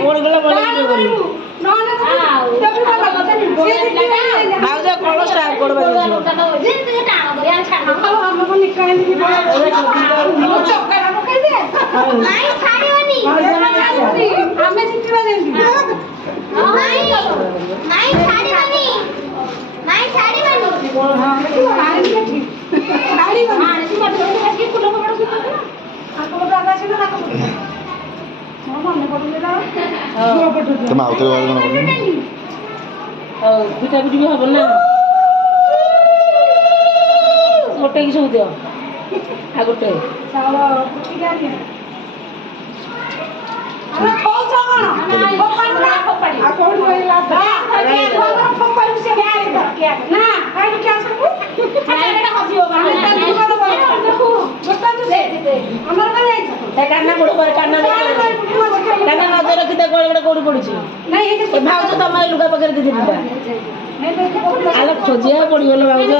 ଗୋଳଗୋଳ ବନେଇ କରିବୁ ଭାଉଜ କଳସଟା ଗୋଡ଼ ବାଜିଯିବ ଆମେ ଜିତିବା ଯେମିତି তুমি আউথରେ ପିଠା ପିଠି ବି ହବ ନା ଗୋଟେ କି ସବୁ ଦିଅ ଆଉ ଗୋଟେ ନଜର ରଖିତେ କୋଉଠି ପଡୁଛି ଭାଉଜ ତମ ଲୁଗା ପାଖରେ ଦିଦି ଆଲୋ ଖୋଜିବାକୁ ପଡିବ ଲୋ ଭାଉଜ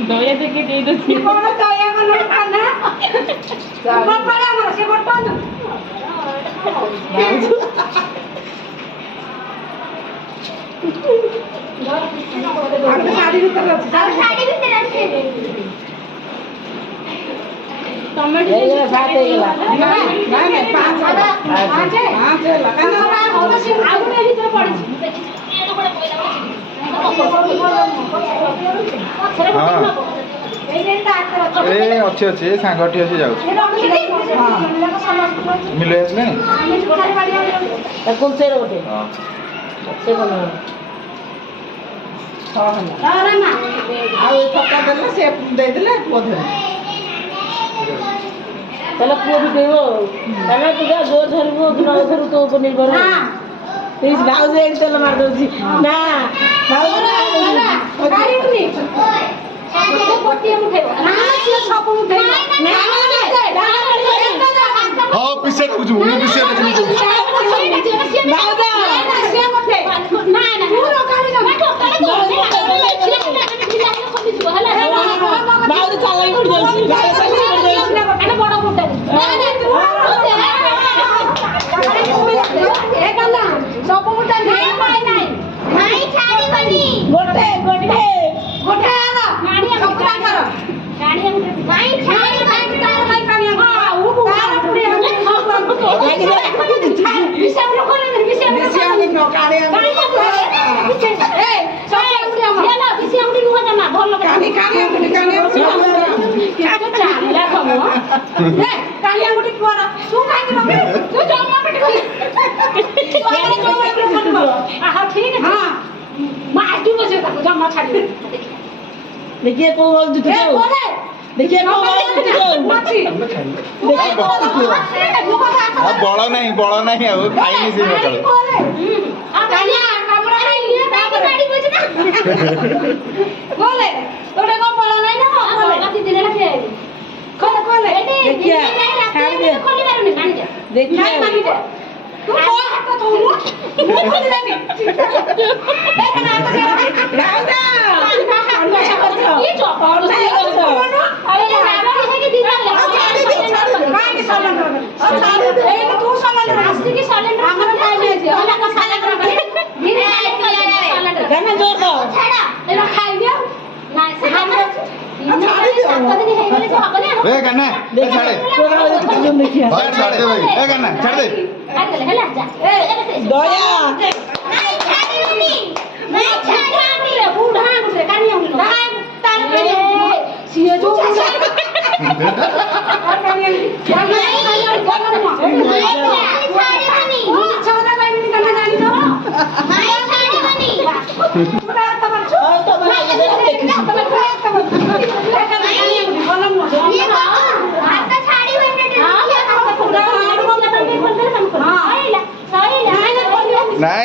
ଦୟା ଟିକେ ଦେଇଦେଉଛି କଣ ଦୟା କଲ ଖାନା ଆମର ସେ ବର୍ତ୍ତମାନ ଶାଢ଼ୀ ଭିତରେ ଅଛି ଅଛି ଅଛି ସାଙ୍ଗଠି ଅଛି ଯାଉଛି ମିଲେ ଆସିଲେଣି ଆଉ ଥକା ଦେଲେ ସେ ଦେଇଦେଲେ ପୁଅ ଧରେ ତାହେଲେ ପୁଅ ବି ଦେବ ତାହେଲେ ତୁ ଯା ଜୋର ଧରିବୁ କି ନ ଧରୁ ତୋ ଉପରେ ନିର୍ଭର ଭାଉଜ ଏଠି ତେଲ ମାରିଦଉଛି ନା ହଁ ପିସା ଦେଖୁଛୁ ମୁଁ ପିସା ଦେଖୁଛୁ देखिए को देखिए बड़ नहीं अब खाइनी से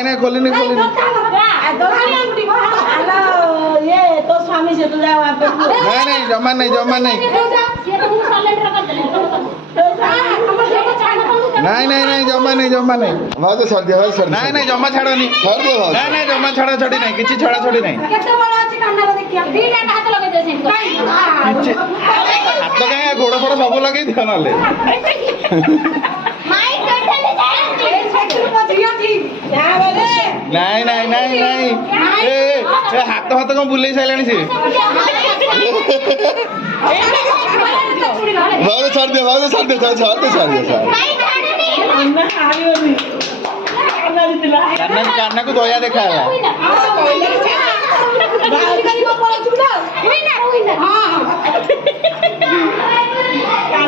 नहीं खोली ये तो स्वामी से तो जाओ आप नहीं जमा नहीं ନାଇଁ ନାଇଁ ନାଇଁ ଜମା ନାଇଁ ଜମା ନାଇଁ ଭାଉଜ ଛାଡି ଦିଅ ଭାଉଜ ଛାଡି ନାଇଁ ନାଇଁ ଜମା ଛାଡ଼ନି ଛାଡି ଦିଅ ଭାଉଜ ନାଇଁ ନାଇଁ ଜମା ଛାଡ଼ା ଛାଡ଼ି ନାହିଁ କିଛି ଛଡ଼ା ଛଡ଼ି ନାହିଁ ହାତ କାହିଁ ଗୋଡ଼ ଫୋଡ଼ ସବୁ ଲଗେଇ ଦିଅ ନହେଲେ ନାଇଁ ନାଇଁ ନାଇଁ ନାଇଁ ଏ ହାତ ହାତ କ'ଣ ବୁଲେଇ ସାରିଲାଣି ସିଏ ଭାଉଜ ଛାଡି ଦିଅ ଭାଉଜ ଛାଡି ଦିଅ ଛାଡି ଦିଅ ଛାଡି ଦିଅ କାନାକୁ ଦୟା ଦେଖାହେଲା